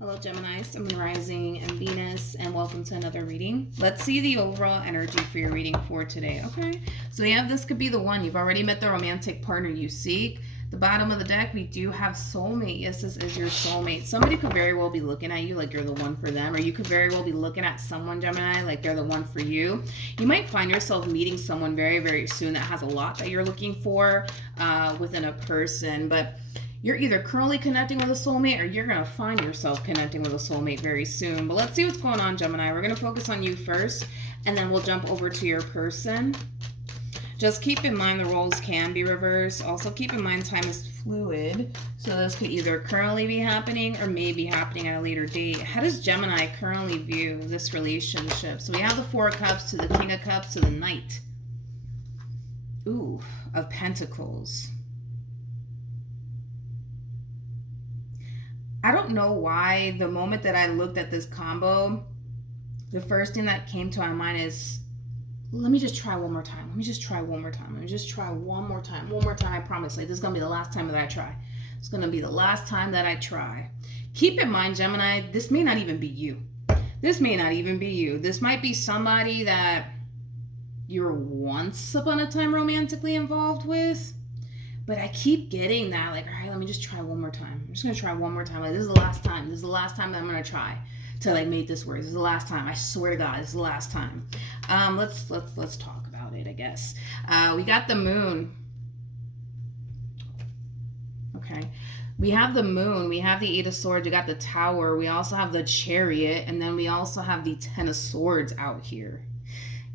Hello, Gemini, Sun, Rising, and Venus, and welcome to another reading. Let's see the overall energy for your reading for today, okay? So we have this could be the one. You've already met the romantic partner you seek. The bottom of the deck, we do have soulmate. Yes, this is your soulmate. Somebody could very well be looking at you like you're the one for them, or you could very well be looking at someone, Gemini, like they're the one for you. You might find yourself meeting someone very, very soon that has a lot that you're looking for within a person, but you're either currently connecting with a soulmate or you're going to find yourself connecting with a soulmate very soon. But let's see what's going on, Gemini. We're going to focus on you first, and then we'll jump over to your person. Just keep in mind the roles can be reversed. Also keep in mind time is fluid. So this could either currently be happening or may be happening at a later date. How does Gemini currently view this relationship? So we have the Four of Cups to the King of Cups to the Knight. Ooh, of Pentacles. I don't know why the moment that I looked at this combo, the first thing that came to my mind is, let me just try one more time. Let me just try one more time. Let me just try one more time. One more time, I promise. Like, this is going to be the last time that I try. It's going to be the last time that I try. Keep in mind, Gemini, this may not even be you. This may not even be you. This might be somebody that you're once upon a time romantically involved with. But I keep getting that, like, all right, let me just try one more time. I'm just going to try one more time. Like, this is the last time. This is the last time that I'm going to try to, like, make this work. This is the last time. I swear to God, this is the last time. Let's talk about it, I guess. We got the moon. Okay. We have the moon. We have the Eight of Swords. We got the Tower. We also have the Chariot. And then we also have the Ten of Swords out here.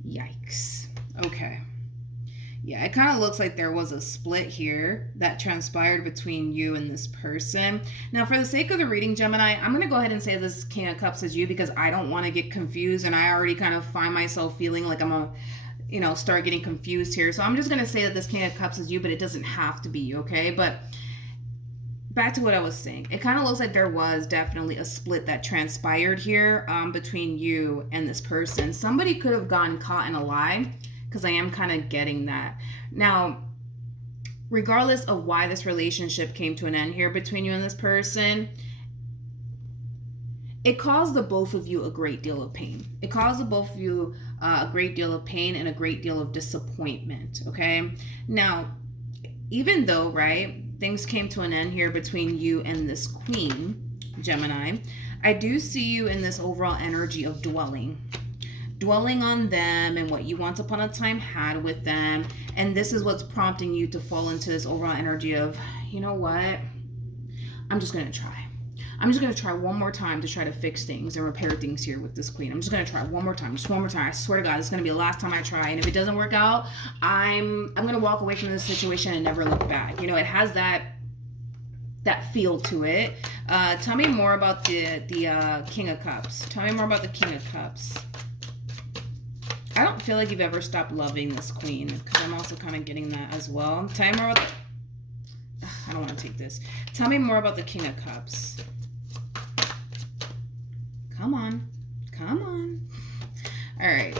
Yikes. Okay. Yeah, it kind of looks like there was a split here that transpired between you and this person. Now, for the sake of the reading, Gemini, I'm going to go ahead and say this King of Cups is you because I don't want to get confused, and I already kind of find myself feeling like I'm going to, start getting confused here. So I'm just going to say that this King of Cups is you, but it doesn't have to be, okay? But back to what I was saying. It kind of looks like there was definitely a split that transpired here between you and this person. Somebody could have gotten caught in a lie, because I am kind of getting that. Now, regardless of why this relationship came to an end here between you and this person, it caused the both of you a great deal of pain. It caused the both of you a great deal of pain and a great deal of disappointment, okay? Now, even though, right, things came to an end here between you and this queen, Gemini, I do see you in this overall energy of dwelling on them and what you once upon a time had with them. And this is what's prompting you to fall into this overall energy of, you know what? I'm just going to try. I'm just going to try one more time to try to fix things and repair things here with this queen. I'm just going to try one more time. Just one more time. I swear to God, it's going to be the last time I try. And if it doesn't work out, I'm going to walk away from this situation and never look back. It has that feel to it. Tell me more about the King of Cups. Tell me more about the King of Cups. I don't feel like you've ever stopped loving this queen, because I'm also kind of getting that as well. Tell me more about I don't want to take this. Tell me more about the King of Cups. Come on. Come on. All right.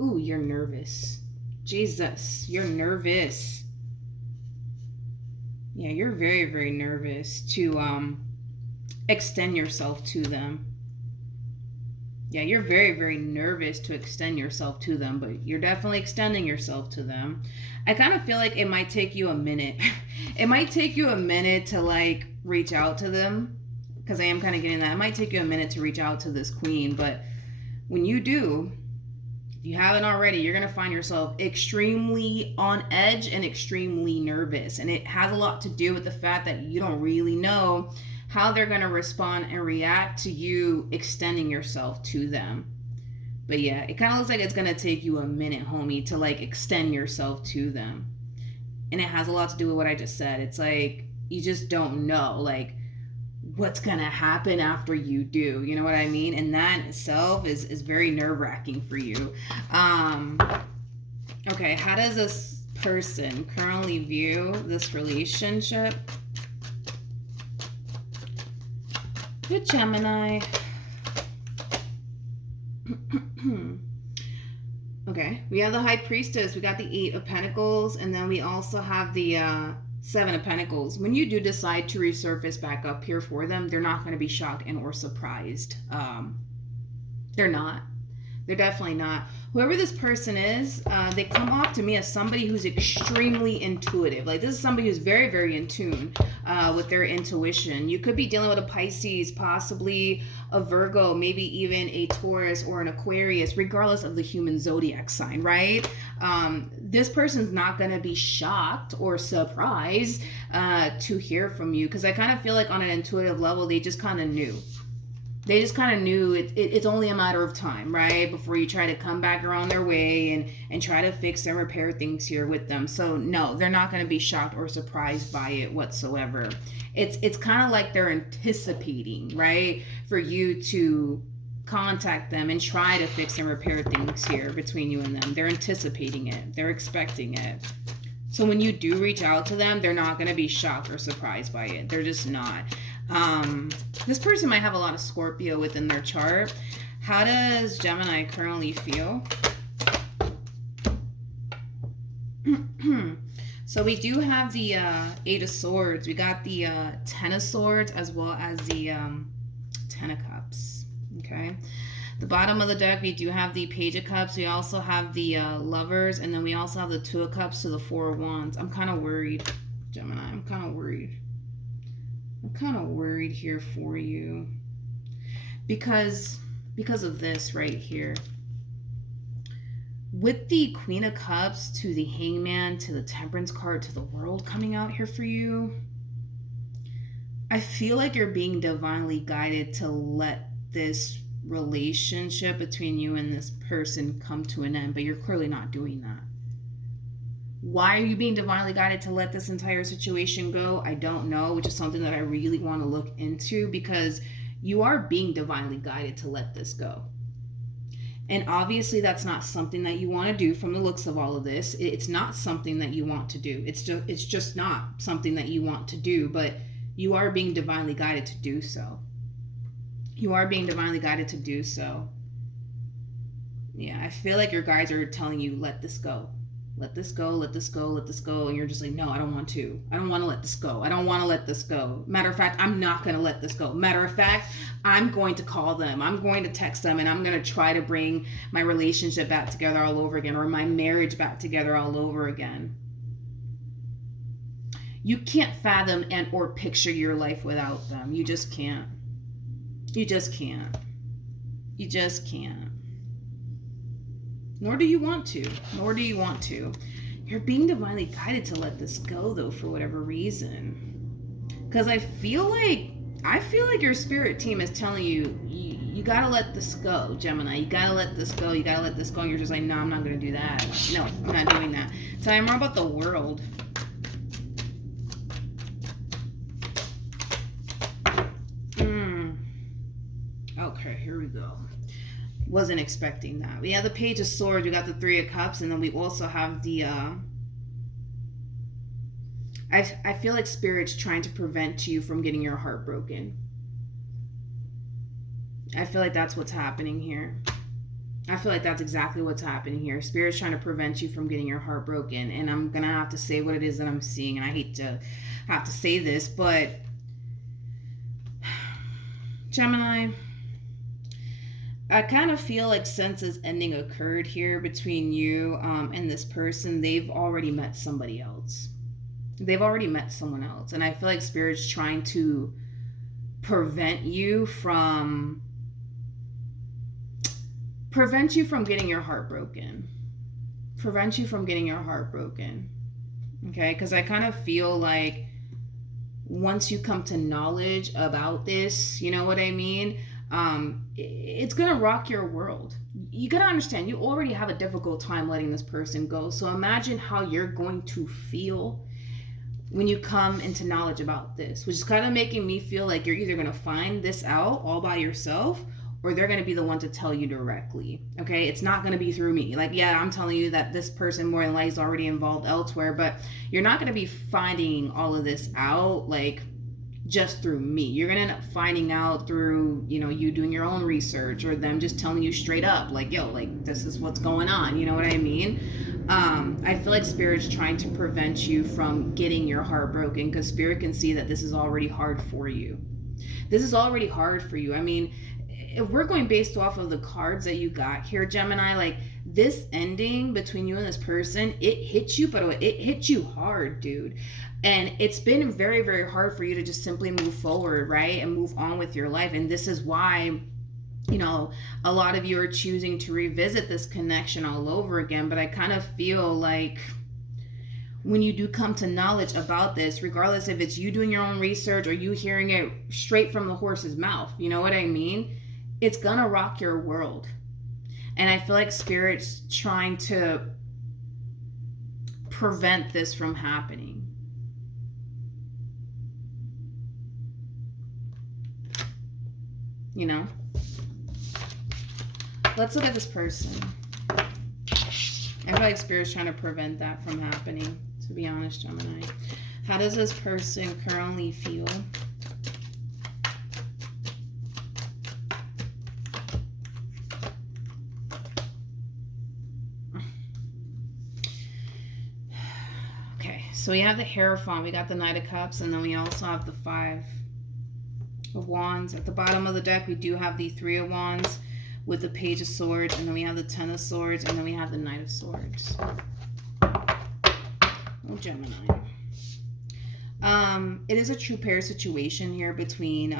Ooh, you're nervous. Jesus, you're nervous. Yeah, you're very, very nervous to extend yourself to them. Yeah, you're very, very nervous to extend yourself to them, but you're definitely extending yourself to them. I kind of feel like it might take you a minute. It might take you a minute to, like, reach out to them, because I am kind of getting that. It might take you a minute to reach out to this queen, but when you do, if you haven't already, you're going to find yourself extremely on edge and extremely nervous. And it has a lot to do with the fact that you don't really know how they're going to respond and react to you extending yourself to them. But yeah, it kind of looks like it's going to take you a minute, homie, to, like, extend yourself to them. And it has a lot to do with what I just said. It's like, you just don't know, like, what's going to happen after you do. You know what I mean? And that in itself is very nerve-wracking for you. Okay, how does this person currently view this relationship? Good Gemini. Okay, we have the High Priestess. We got the Eight of Pentacles, and then we also have the Seven of Pentacles. When you do decide to resurface back up here for them, they're not going to be shocked and or surprised. They're not. They're definitely not. Whoever this person is, they come off to me as somebody who's extremely intuitive. Like, this is somebody who's very, very in tune with their intuition. You could be dealing with a Pisces, possibly a Virgo, maybe even a Taurus or an Aquarius, regardless of the human zodiac sign, right? This person's not going to be shocked or surprised to hear from you, because I kind of feel like on an intuitive level, they just kind of knew. They just kind of knew it's only a matter of time, right? Before you try to come back around their way and try to fix and repair things here with them. So no, they're not going to be shocked or surprised by it whatsoever. It's kind of like they're anticipating, right? For you to contact them and try to fix and repair things here between you and them. They're anticipating it. They're expecting it. So when you do reach out to them, they're not going to be shocked or surprised by it. They're just not. This person might have a lot of Scorpio within their chart. How does Gemini currently feel? So we do have the Eight of Swords. We got the Ten of Swords as well as the Ten of Cups. Okay. The bottom of the deck, we do have the Page of Cups. We also have the Lovers, and then we also have the Two of Cups to the Four of Wands. I'm kind of worried, Gemini. I'm kind of worried. I'm kind of worried here for you because of this right here. With the Queen of Cups to the Hangman to the Temperance card to the World coming out here for you, I feel like you're being divinely guided to let this relationship between you and this person come to an end, but you're clearly not doing that. Why are you being divinely guided to let this entire situation go? I don't know, which is something that I really want to look into, because you are being divinely guided to let this go. And obviously that's not something that you want to do from the looks of all of this. It's not something that you want to do. It's just not something that you want to do, but you are being divinely guided to do so. You are being divinely guided to do so. Yeah, I feel like your guides are telling you, let this go. Let this go, let this go, let this go. And you're just like, no, I don't want to. I don't want to let this go. I don't want to let this go. Matter of fact, I'm not going to let this go. Matter of fact, I'm going to call them. I'm going to text them, and I'm going to try to bring my relationship back together all over again, or my marriage back together all over again. You can't fathom and or picture your life without them. You just can't. You just can't. You just can't. Nor do you want to. Nor do you want to. You're being divinely guided to let this go, though, for whatever reason. Because I feel like your spirit team is telling you, you gotta let this go, Gemini. You gotta let this go. You gotta let this go. And you're just like, no, I'm not gonna do that. No, I'm not doing that. Tell me more about the World. Okay, here we go. Wasn't expecting that. We have the Page of Swords, we got the Three of Cups, and then we also have the I feel like Spirit's trying to prevent you from getting your heart broken. I feel like that's what's happening here. I feel like that's exactly what's happening here. Spirit's trying to prevent you from getting your heart broken. And I'm gonna have to say what it is that I'm seeing, and I hate to have to say this, but Gemini, I kind of feel like since this ending occurred here between you and this person, they've already met somebody else. They've already met someone else. And I feel like Spirit's trying to prevent you from getting your heart broken. Prevent you from getting your heart broken. Okay? Because I kind of feel like once you come to knowledge about this, you know what I mean? It's gonna rock your world. You gotta understand, you already have a difficult time letting this person go. So imagine how you're going to feel when you come into knowledge about this, which is kind of making me feel like you're either gonna find this out all by yourself, or they're gonna be the one to tell you directly. Okay, it's not gonna be through me. Like, yeah, I'm telling you that this person more than likely is already involved elsewhere, but you're not gonna be finding all of this out like just through me. You're gonna end up finding out through, you doing your own research, or them just telling you straight up, like, yo, like, this is what's going on. You know what I mean? I feel like Spirit's trying to prevent you from getting your heart broken, because Spirit can see that this is already hard for you. This is already hard for you. I mean, if we're going based off of the cards that you got here, Gemini, like, this ending between you and this person, it hits you, but it hits you hard, dude. And it's been very, very hard for you to just simply move forward, right? And move on with your life. And this is why, a lot of you are choosing to revisit this connection all over again. But I kind of feel like when you do come to knowledge about this, regardless if it's you doing your own research or you hearing it straight from the horse's mouth, you know what I mean? It's gonna rock your world. And I feel like Spirit's trying to prevent this from happening. Let's look at this person. I feel like Spirit's trying to prevent that from happening, to be honest, Gemini. How does this person currently feel? Okay, so we have the Hierophant, we got the Knight of Cups, and then we also have the Five of Wands. At the bottom of the deck, we do have the Three of Wands with the Page of Swords, and then we have the Ten of Swords, and then we have the Knight of Swords. Oh, Gemini. It is a true pair situation here between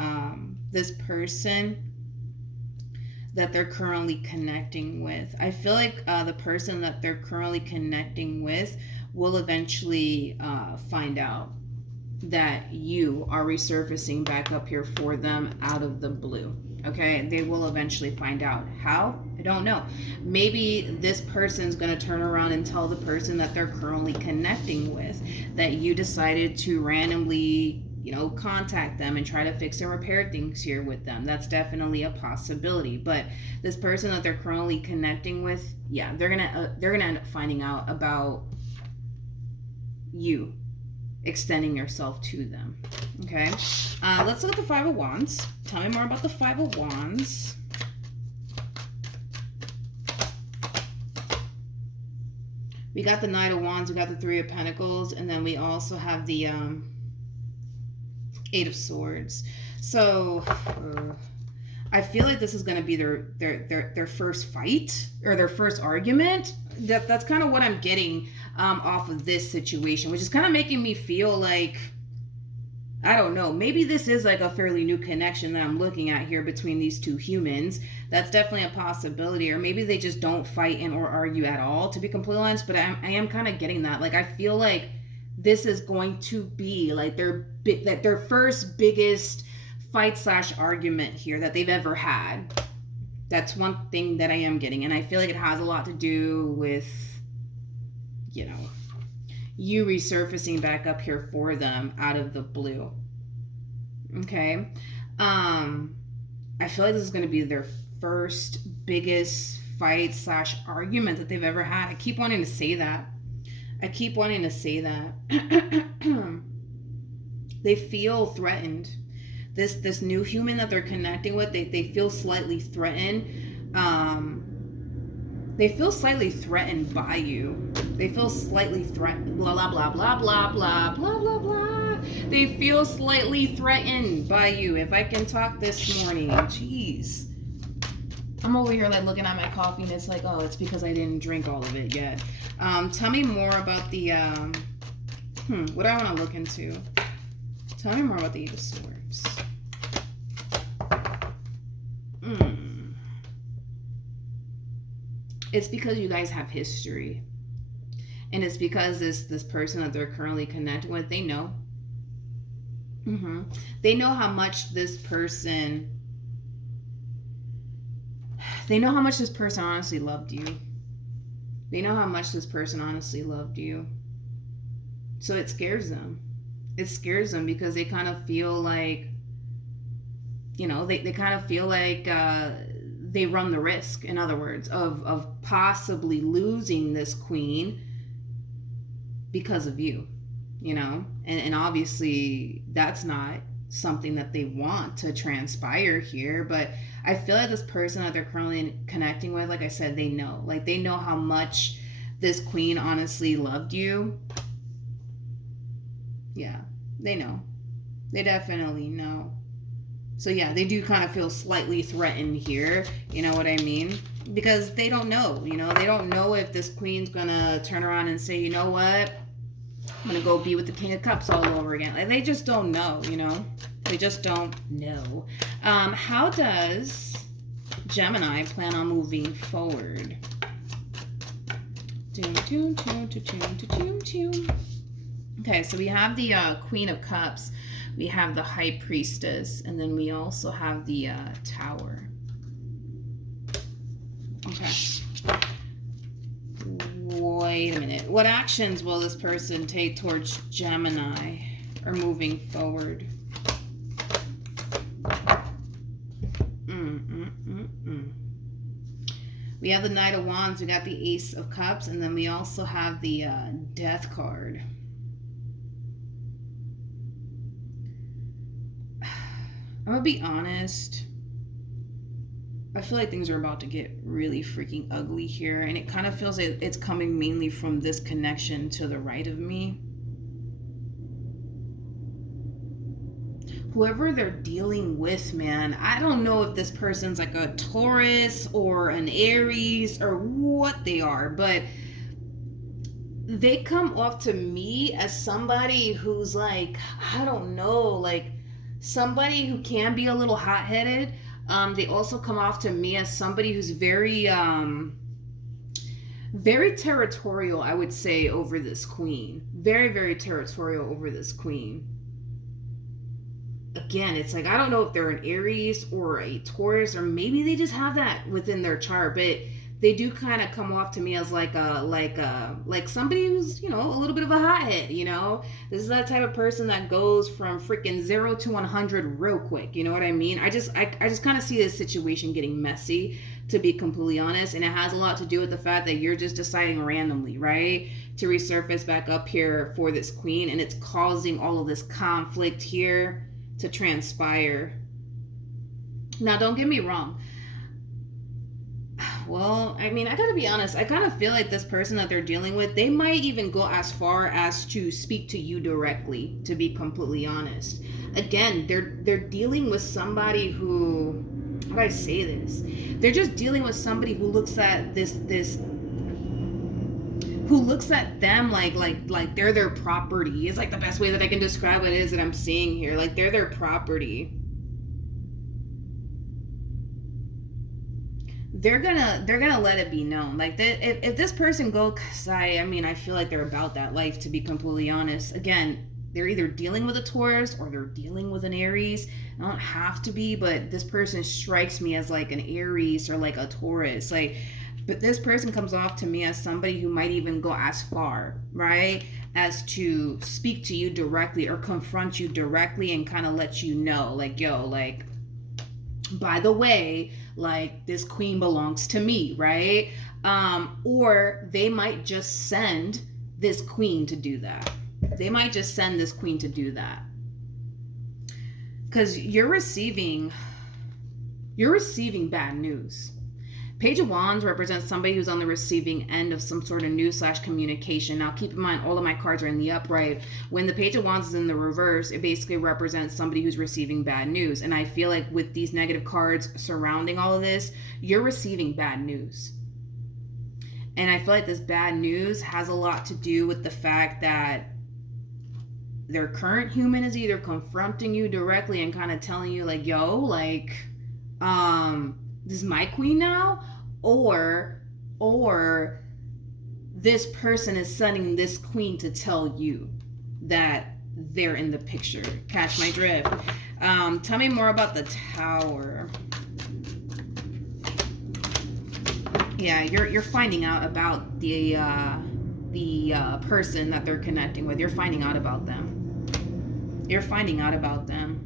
this person that they're currently connecting with. I feel like the person that they're currently connecting with will eventually find out that you are resurfacing back up here for them out of the blue. Okay, they will eventually find out. How? I don't know. Maybe this person's going to turn around and tell the person that they're currently connecting with that you decided to randomly, contact them and try to fix and repair things here with them. That's definitely a possibility. But this person that they're currently connecting with, yeah, they're gonna end up finding out about you extending yourself to them. Okay, let's look at the Five of Wands. Tell me more about the Five of Wands. We got the Knight of Wands, we got the Three of Pentacles, and then we also have the Eight of Swords. So I feel like this is going to be their first fight or their first argument. That's kind of what I'm getting off of this situation, which is kind of making me feel like, I don't know, maybe this is like a fairly new connection that I'm looking at here between these two humans. That's definitely a possibility. Or maybe they just don't fight and or argue at all, to be completely honest. But I am kind of getting that. Like, I feel like this is going to be like their first biggest fight / argument here that they've ever had. That's one thing that I am getting. And I feel like it has a lot to do with, you resurfacing back up here for them out of the blue. Okay. I feel like this is going to be their first biggest fight / argument that they've ever had. I keep wanting to say that. They feel threatened. This new human that they're connecting with, they feel slightly threatened. They feel slightly threatened by you. They feel slightly threatened. Blah, blah, blah, blah, blah, blah, blah, blah, blah. They feel slightly threatened by you. If I can talk this morning. Jeez. I'm over here like looking at my coffee and it's like, oh, it's because I didn't drink all of it yet. Tell me more about the, what do I want to look into? Tell me more about the Eight of Swords. It's because you guys have history. And it's because this person that they're currently connecting with, they know. They know how much this person honestly loved you. They know how much this person honestly loved you. So it scares them. It scares them because they kind of feel like, they kind of feel like they run the risk, in other words, of possibly losing this queen because of you, and obviously that's not something that they want to transpire here. But I feel like this person that they're currently connecting with, like I said, they know. Like, they know how much this queen honestly loved you. Yeah, they know. They definitely know. So yeah, they do kind of feel slightly threatened here. You know what I mean? Because they don't know. You know, they don't know if this queen's gonna turn around and say, you know what, I'm gonna go be with the King of Cups all over again. Like, they just don't know. You know, they just don't know. How does Gemini plan on moving forward? Okay, so we have the Queen of Cups, we have the High Priestess, and then we also have the Tower. Okay. Wait a minute. What actions will this person take towards Gemini or moving forward? We have the Knight of Wands, we got the Ace of Cups, and then we also have the Death card. I'm gonna be honest. I feel like things are about to get really freaking ugly here, and it kind of feels like it's coming mainly from this connection to the right of me. Whoever they're dealing with, man, I don't know if this person's like a Taurus or an Aries or what they are, but they come off to me as somebody who's like, I don't know, like somebody who can be a little hot-headed. They also come off to me as somebody who's very very territorial, I would say, over this queen. Very, very territorial over this queen. Again, it's like, I don't know if they're an Aries or a Taurus, or maybe they just have that within their chart, but they do kind of come off to me as like somebody who's, you know, a little bit of a hothead, you know? This is that type of person that goes from freaking 0 to 100 real quick, you know what I mean? I just kind of see this situation getting messy, to be completely honest, and it has a lot to do with the fact that you're just deciding randomly, right, to resurface back up here for this queen, and it's causing all of this conflict here to transpire. Now, don't get me wrong. Well, I mean, I gotta be honest. I kind of feel like this person that they're dealing with, they might even go as far as to speak to you directly, to be completely honest. Again, they're dealing with somebody who, how do I say this? They're just dealing with somebody who looks at who looks at them like they're their property. It's like the best way that I can describe what it is that I'm seeing here. Like, they're their property. They're gonna let it be known. Like, if this person go, cause I mean, I feel like they're about that life, to be completely honest. Again, they're either dealing with a Taurus or they're dealing with an Aries. I don't have to be, but this person strikes me as like an Aries or like a Taurus. Like, but this person comes off to me as somebody who might even go as far, right, as to speak to you directly or confront you directly and kind of let you know, like, yo, like, by the way, like, this queen belongs to me, right? Or they might just send this queen to do that. They might just send this queen to do that. Because you're receiving bad news. Page of Wands represents somebody who's on the receiving end of some sort of news / communication. Now, keep in mind, all of my cards are in the upright. When the Page of Wands is in the reverse, it basically represents somebody who's receiving bad news. And I feel like with these negative cards surrounding all of this, you're receiving bad news. And I feel like this bad news has a lot to do with the fact that their current human is either confronting you directly and kind of telling you, like, yo, like, this is my queen now, or this person is sending this queen to tell you that they're in the picture. Catch my drift. Tell me more about the Tower. Yeah, you're finding out about the person that they're connecting with. You're finding out about them. You're finding out about them.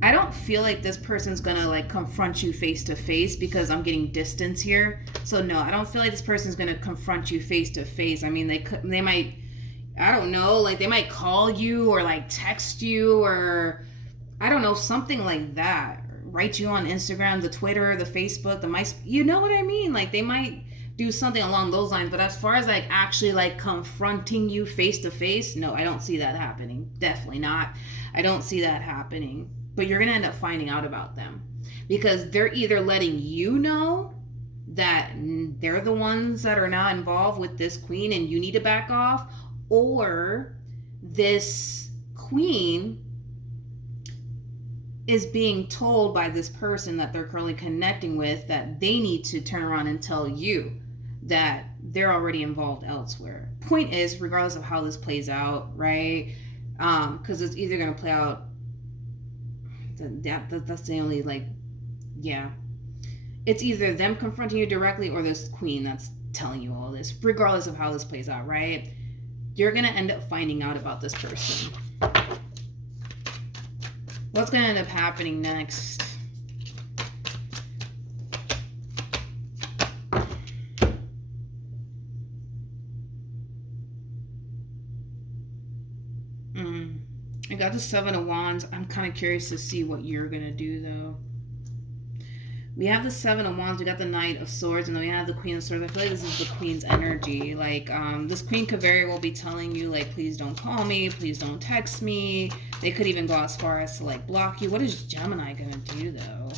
I don't feel like this person's gonna like confront you face to face, because I'm getting distance here. So no, I don't feel like this person's gonna confront you face to face. I mean, they might, I don't know, like they might call you or like text you or I don't know, something like that. Write you on Instagram, the Twitter, the Facebook, the MySpace. You know what I mean? Like they might do something along those lines. But as far as like actually like confronting you face to face, no, I don't see that happening. Definitely not. I don't see that happening. But you're gonna end up finding out about them because they're either letting you know that they're the ones that are now involved with this queen and you need to back off, or this queen is being told by this person that they're currently connecting with that they need to turn around and tell you that they're already involved elsewhere. Point is, regardless of how this plays out, right? Because it's either going to play out, that's the only, like, yeah. It's either them confronting you directly or this queen that's telling you all this, regardless of how this plays out, right? You're going to end up finding out about this person. What's going to end up happening next? I got the Seven of Wands. I'm kind of curious to see what you're going to do, though. We have the Seven of Wands, we got the Knight of Swords, and then we have the Queen of Swords. I feel like this is the Queen's energy. Like, this Queen could very well be telling you, like, please don't call me, please don't text me. They could even go as far as to, like, block you. What is Gemini gonna do, though?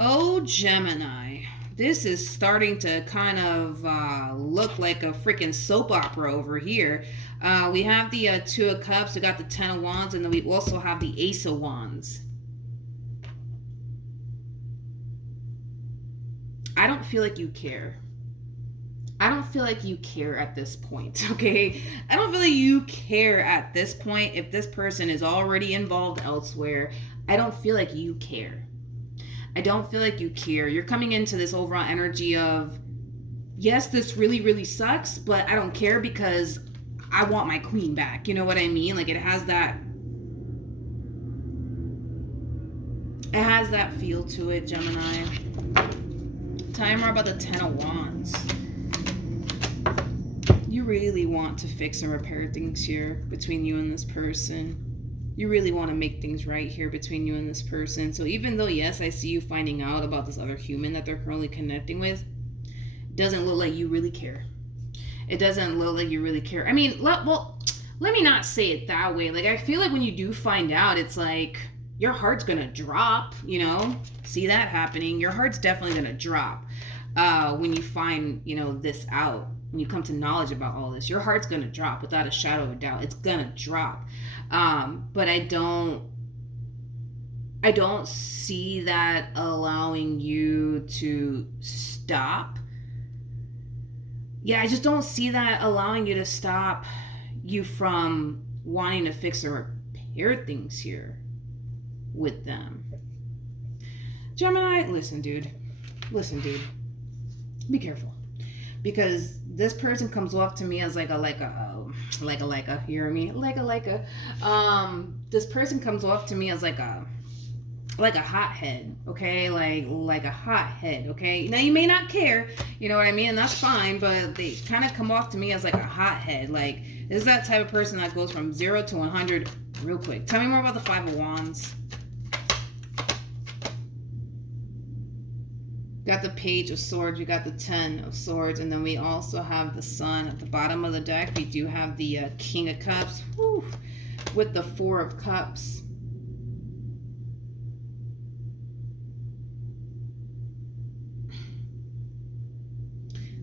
Oh, Gemini. This is starting to kind of look like a freaking soap opera over here. We have the Two of Cups, we got the Ten of Wands, and then we also have the Ace of Wands. I don't feel like you care. I don't feel like you care at this point, okay? I don't feel like you care at this point. If this person is already involved elsewhere, I don't feel like you care. I don't feel like you care. You're coming into this overall energy of, yes, this really, really sucks, but I don't care because I want my queen back. You know what I mean? Like, it has that feel to it, Gemini. Tell me more about the Ten of Wands. You really want to fix and repair things here between you and this person. You really want to make things right here between you and this person. So even though, yes, I see you finding out about this other human that they're currently connecting with, doesn't look like you really care. It doesn't look like you really care. I mean, let me not say it that way. Like, I feel like when you do find out, it's like your heart's gonna drop, you know? See that happening. Your heart's definitely gonna drop when you find, you know, this out. When you come to knowledge about all this, your heart's gonna drop without a shadow of a doubt. It's gonna drop. But I don't see that allowing you to stop. Yeah, I just don't see that allowing you to stop you from wanting to fix or repair things here with them. Gemini, listen, dude. Be careful. Because this person comes off to me as like a you hear me? This person comes off to me as like a hothead, okay? Like a hothead, okay? Now you may not care, you know what I mean? And that's fine, but they kind of come off to me as like a hothead. Like, this is that type of person that goes from 0 to 100 real quick. Tell me more about the Five of Wands. Got the Page of Swords, we got the Ten of Swords, and then we also have the Sun. At the bottom of the deck, we do have the King of Cups, with the Four of Cups.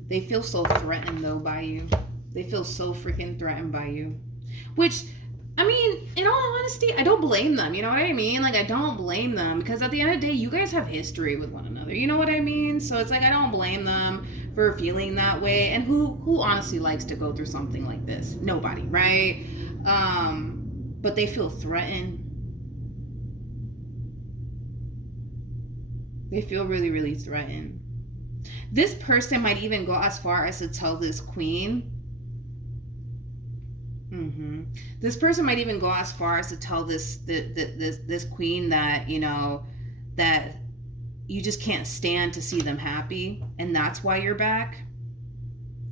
They feel so threatened, though, by you. They feel so freaking threatened by you. Which, I mean, in all honesty, I don't blame them. You know what I mean? Like, I don't blame them. Because at the end of the day, you guys have history with one another. You know what I mean? So it's like, I don't blame them for feeling that way. And who honestly likes to go through something like this? Nobody, right? But they feel threatened. They feel really, really threatened. This person might even go as far as to tell this queen. This person might even go as far as to tell this queen that, you know, that you just can't stand to see them happy, and that's why you're back.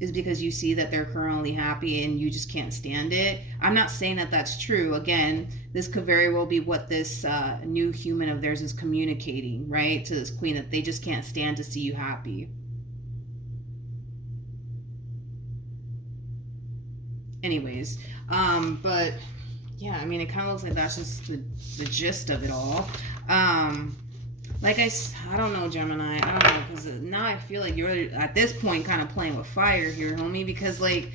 is because you see that they're currently happy and you just can't stand it. I'm not saying that that's true. Again, this could very well be what this new human of theirs is communicating, right, to this queen, that they just can't stand to see you happy. Anyways, but yeah, I mean, it kind of looks like that's just the gist of it all. Like I don't know, Gemini. I don't know, because now I feel like you're at this point kind of playing with fire here, homie. Because like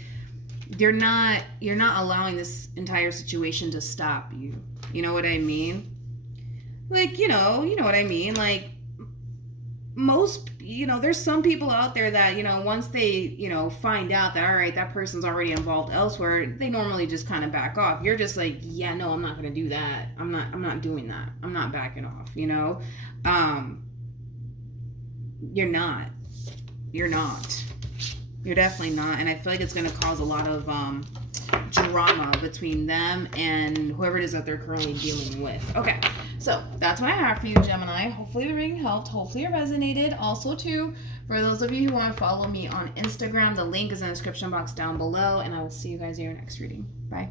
you're not allowing this entire situation to stop you. You know what I mean? Like you know what I mean. Like most, there's some people out there that once they find out that all right, that person's already involved elsewhere, they normally just kind of back off. You're just like, yeah, no, I'm not gonna do that. I'm not doing that. I'm not backing off. You're not. You're definitely not. And I feel like it's going to cause a lot of drama between them and whoever it is that they're currently dealing with. Okay, so that's what I have for you, Gemini. Hopefully the reading helped. Hopefully it resonated. Also, too, for those of you who want to follow me on Instagram, the link is in the description box down below. And I will see you guys in your next reading. Bye.